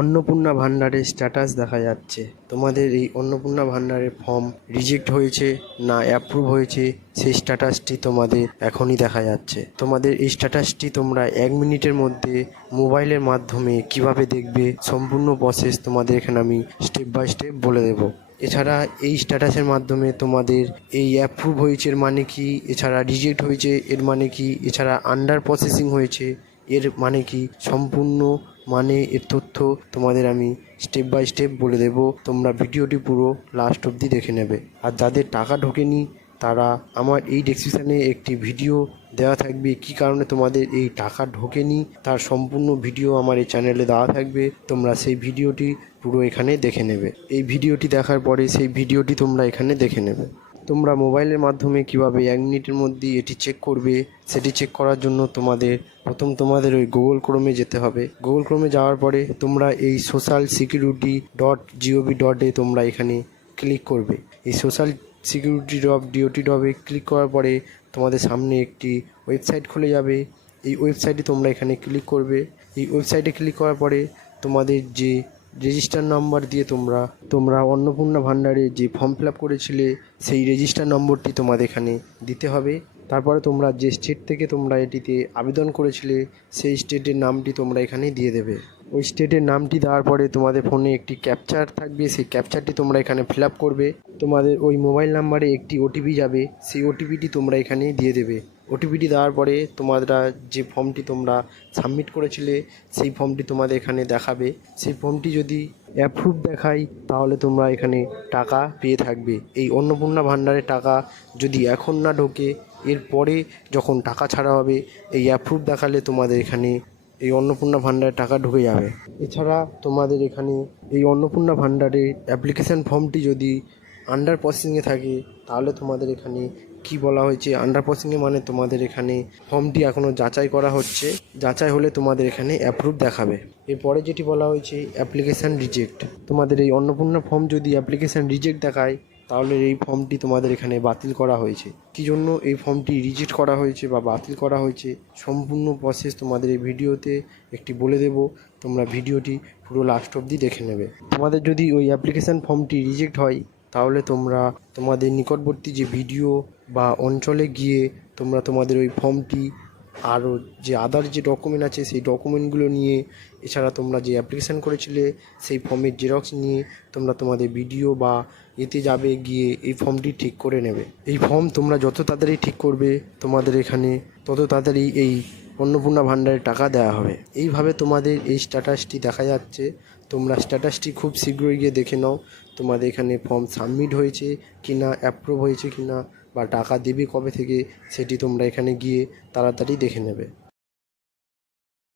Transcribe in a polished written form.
অন্নপূর্ণা ভান্ডারের স্ট্যাটাস দেখা যাচ্ছে। তোমাদের এই অন্নপূর্ণা ভান্ডারের ফর্ম রিজেক্ট হয়েছে না অ্যাপ্রুভ হয়েছে সেই স্ট্যাটাসটি তোমাদের এখনই দেখা যাচ্ছে। তোমাদের এই স্ট্যাটাসটি তোমরা 1 মিনিটের মধ্যে মোবাইলের মাধ্যমে কিভাবে দেখবে সম্পূর্ণ প্রসেস তোমাদের এখানে আমি স্টেপ বাই স্টেপ বলে দেবো। এছাড়া এই স্ট্যাটাসের মাধ্যমে তোমাদের এই অ্যাপ্রুভ হয়েছে এর মানে কি, এছাড়া রিজেক্ট হয়েছে এর মানে কি, এছাড়া আন্ডার প্রসেসিং হয়েছে এর মানে কি, সম্পূর্ণ এর তথ্য তোমাদের আমি স্টেপ বাই স্টেপ বলে দেবো। তোমরা ভিডিওটি পুরো লাস্ট অবধি দেখে নেবে। আর যাদের টাকা ঢোকেনি তারা আমার এই ডেসক্রিপশানে একটি ভিডিও দেওয়া থাকবে, কী কারণে তোমাদের এই টাকা ঢোকেনি তার সম্পূর্ণ ভিডিও আমার এই চ্যানেলে দেওয়া থাকবে। তোমরা সেই ভিডিওটি পুরো এখানে দেখে নেবে। এই ভিডিওটি দেখার পরে সেই ভিডিওটি তোমরা এখানে দেখে নেবে। তোমরা মোবাইলের মাধ্যমে কিভাবে 1 মিনিটের মধ্যে এটি চেক করবে সেটি চেক করার জন্য তোমাদের ওই গুগল ক্রোমে যেতে হবে। গুগল ক্রোমে যাওয়ার পরে তোমরা এই socialsecurity.gov.in তোমরা এখানে ক্লিক করবে। এই socialsecurity.gov.in ক্লিক করার পরে তোমাদের সামনে একটি ওয়েবসাইট খুলে যাবে। এই ওয়েবসাইটে তোমরা এখানে ক্লিক করবে। এই ওয়েবসাইটে ক্লিক করার পরে তোমাদের যে রেজিস্টার নাম্বার দিয়ে তোমরা অন্নপূর্ণা ভান্ডারে যে ফর্ম ফিল আপ করেছিলে সেই রেজিস্টার নম্বরটি তোমাদের এখানে দিতে হবে। তারপরে তোমরা যে স্টেট থেকে তোমরা এটিতে আবেদন করেছিলে সেই স্টেটের নামটি তোমরা এখানে দিয়ে দেবে। ওই স্টেটের নামটি দেওয়ার পরে তোমাদের ফোনে একটি ক্যাপচার থাকবে, সেই ক্যাপচারটি তোমরা এখানে ফিল আপ করবে। তোমাদের ওই মোবাইল নাম্বারে একটি ওটিপি যাবে, সেই ওটিপিটি তোমরা এখানে দিয়ে দেবে। ওটিপিটি দেওয়ার পরে তোমরা যে ফর্মটি তোমরা সাবমিট করেছিলে সেই ফর্মটি তোমাদের এখানে দেখাবে। সেই ফর্মটি যদি অ্যাপ্রুভ দেখায় তাহলে তোমরা এখানে টাকা পেয়ে থাকবে। এই অন্নপূর্ণা ভান্ডারের টাকা যদি এখন না ঢোকে, এরপরে যখন টাকা ছাড়া হবে এই অ্যাপ্রুভ দেখালে তোমাদের এখানে এই অন্নপূর্ণা ভান্ডারের টাকা ঢুকে যাবে। এছাড়া তোমাদের এখানে এই অন্নপূর্ণা ভান্ডারের অ্যাপ্লিকেশান ফর্মটি যদি আন্ডার প্রসেসিংয়ে থাকে তাহলে তোমাদের এখানে কি বলা হয়েছে, আন্ডার প্রসেসিংয়ে মানে তোমাদের এখানে ফর্মটি এখনও যাচাই করা হচ্ছে, যাচাই হলে তোমাদের এখানে অ্যাপ্রুভ দেখাবে। এরপরে যেটি বলা হয়েছে অ্যাপ্লিকেশান রিজেক্ট। তোমাদের এই অন্নপূর্ণা ফর্ম যদি অ্যাপ্লিকেশান রিজেক্ট দেখায় তাহলে এই ফর্মটি তোমাদের এখানে বাতিল করা হয়েছে। কী জন্য এই ফর্মটি রিজেক্ট করা হয়েছে বা বাতিল করা হয়েছে সম্পূর্ণ প্রসেস তোমাদের এই ভিডিওতে একটি বলে দেব। তোমরা ভিডিওটি পুরো লাস্ট অবধি দেখে নেবে। তোমাদের যদি ওই অ্যাপ্লিকেশান ফর্মটি রিজেক্ট হয় তাহলে তোমরা তোমাদের নিকটবর্তী যে ভিডিও বা অঞ্চলে গিয়ে তোমাদের ওই ফর্মটি আরও যে আদার যে ডকুমেন্ট আছে সেই ডকুমেন্টগুলো নিয়ে, এছাড়া তোমরা যে অ্যাপ্লিকেশান করেছিলে সেই ফর্মের জেরক্স নিয়ে তোমাদের ভিডিও বা এতে যাবে, গিয়ে এই ফর্মটি ঠিক করে নেবে। এই ফর্ম তোমরা যত তাড়াতাড়ি ঠিক করবে তোমাদের এখানে তত তাড়াতাড়ি এই অন্নপূর্ণা ভান্ডারে টাকা দেওয়া হবে। এইভাবে তোমাদের এই স্ট্যাটাসটি দেখা যাচ্ছে। তোমরা স্ট্যাটাসটি খুব শীঘ্রই গিয়ে দেখে নাও তোমাদের এখানে ফর্ম সাবমিট হয়েছে কি না, অ্যাপ্রুভ হয়েছে কি না, বা টাকা দেবে কবে থেকে সেটি তোমরা এখানে গিয়ে তাড়াতাড়ি দেখে নেবে।